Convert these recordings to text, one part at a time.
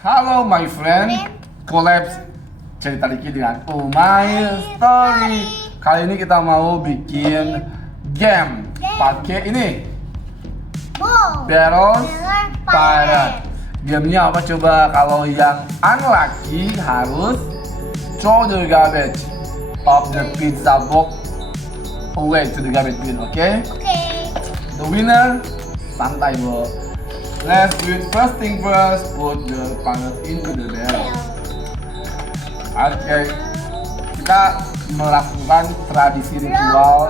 Halo my friend, collapse cerita dikit dengan My Story. Kali ini kita mau bikin game pakai ini Barrel Pirate. Gamenya apa coba? Kalau yang unlucky harus throw the garbage of the pizza box away to the garbage bin, okay? The winner, santai bro. Let's do it first thing first, put the pirate into the barrel. Oke, kita melakukan tradisi ritual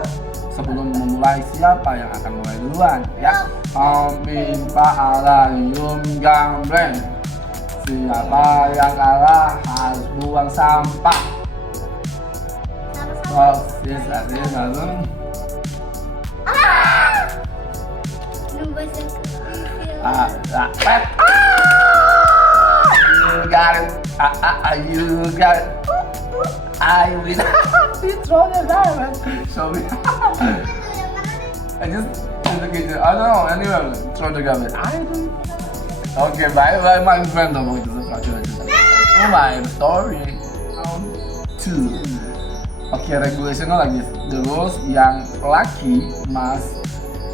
sebelum memulai siapa yang akan mulai duluan ya. Amin Pa'alayum Gambreng. Siapa yang kalah harus buang sampah. Proses lalu. Pet. You got it. You got it. I win. You throw the diamond. Show me. I just gitu. I don't know. Anyway, throw the garbage. I do. Okay, bye my friend. Don't itu sesuatu. Oh my story. 2. Okay, regulationnya lagi. The rules yang lucky must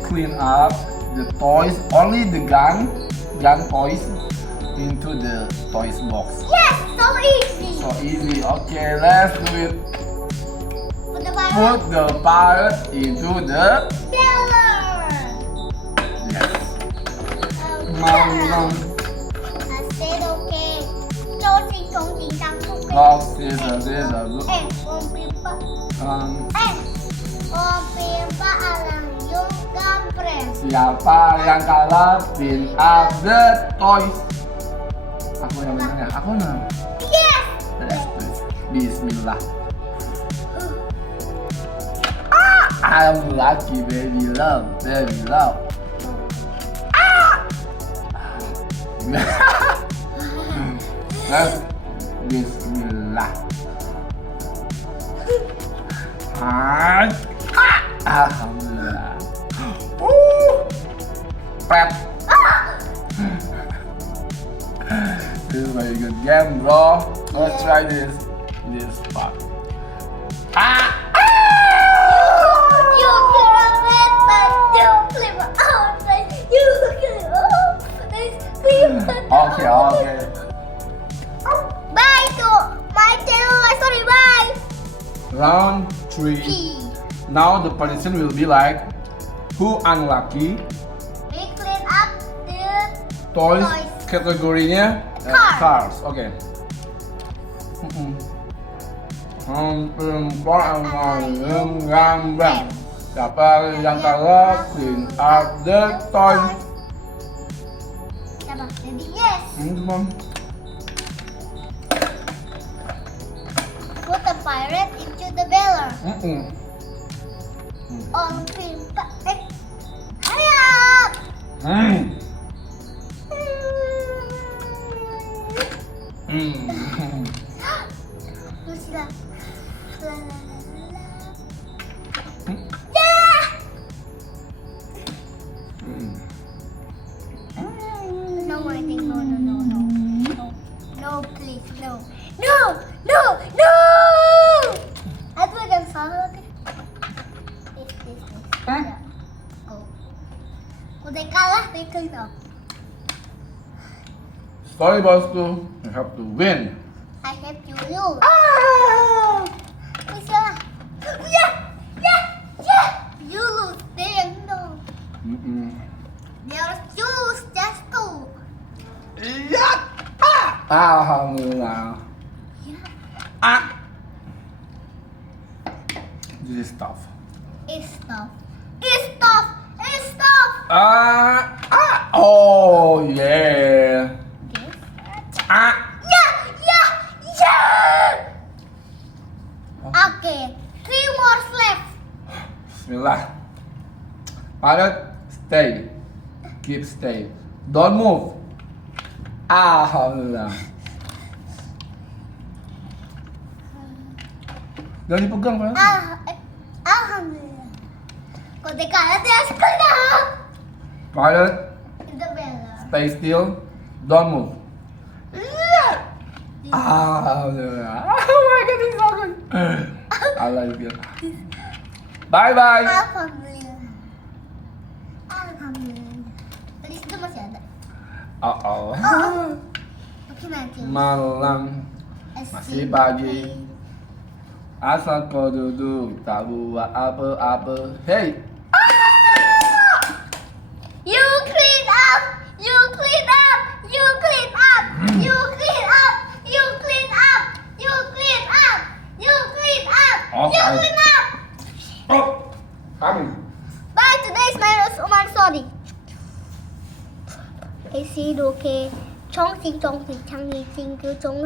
clean up the toys, only the gun toys into the toys box. Yes, so easy. So easy. Okay, let's do it. Put the pirate Put the pirate into the pillar. yes. Mom, I said okay. 周星从紧张不可以。 rock, scissors, scissors. 我明白。 alang yung gampres. Siapa yang kalah pin up the toys? Aku yang menang ya. Aku menang. Yes. Let's do it. Bismillah. I'm lucky, baby love, baby love. Let's Bismillah. Alhamdulillah. Pet. This is a very good game, bro. Let's try this part. You can bet that you flip out. You can Okay. Bye to my channel. Sorry, bye. Round 3. Now the position will be like who unlucky. We clean up the Toys Toys. kategorinya Cars. cars. Oke. Perempuan yang ngambang. Siapa yang kalah clean up the toys. Siapa? Jadi yes. Put the pirate into the barrel. On pimpa. Hurry up. Sudah. Yeah. No, I think no. No, please, no. Aku yang salah lagi. This. Ya. Go. Udah kalah, take it off. Sorry bosku, you have to win. I have to lose. Bisa. Yeah. You lose. There, no. There are choose just two. Iya. Alhamdulillah. Yeah. This is tough. Stop. Oh yeah. Yeah. Okay. 3 more left. Bismillah. Pirate, stay. Keep stay. Don't move. Alhamdulillah. Jangan dipegang, Pak. Alhamdulillah. Kau kalah dia sekarang. Pilot, In the barrel. stay still. Don't move. Oh my god, it's so good. I like it. Bye bye. Alhamdulillah. Alhamdulillah. Tadi situ masih ada. Oh. Oke nanti. Malam masih pagi. Asal kau duduk tak buat apa-apa. Hey. You clean up. You clean up. You clean up. You clean up. You clean up. You clean up. You clean up. You Okay. clean up. Oh. Coming. Bye. Today is my Umar sorry. AC đồ kê, chong xinh chong xinh chăng ni xinh cứ chong